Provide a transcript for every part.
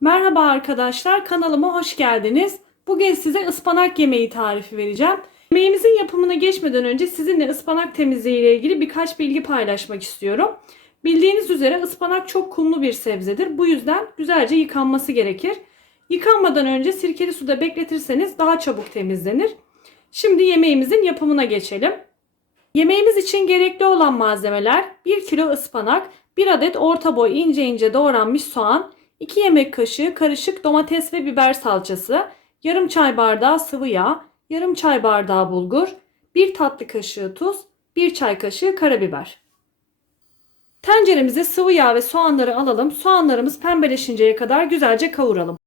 Merhaba arkadaşlar, kanalıma hoş geldiniz. Bugün size ıspanak yemeği tarifi vereceğim. Yemeğimizin yapımına geçmeden önce sizinle ıspanak temizliği ile ilgili birkaç bilgi paylaşmak istiyorum. Bildiğiniz üzere ıspanak çok kumlu bir sebzedir. Bu yüzden güzelce yıkanması gerekir. Yıkanmadan önce sirkeli suda bekletirseniz daha çabuk temizlenir. Şimdi yemeğimizin yapımına geçelim. Yemeğimiz için gerekli olan malzemeler 1 kilo ıspanak, 1 adet orta boy ince ince doğranmış soğan, 2 yemek kaşığı karışık domates ve biber salçası, yarım çay bardağı sıvı yağ, yarım çay bardağı bulgur, 1 tatlı kaşığı tuz, 1 çay kaşığı karabiber. Tenceremize sıvı yağ ve soğanları alalım. Soğanlarımız pembeleşinceye kadar güzelce kavuralım.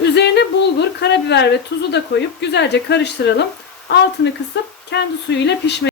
Üzerine bulgur, karabiber ve tuzu da koyup güzelce karıştıralım. Altını kısıp kendi suyuyla pişmeye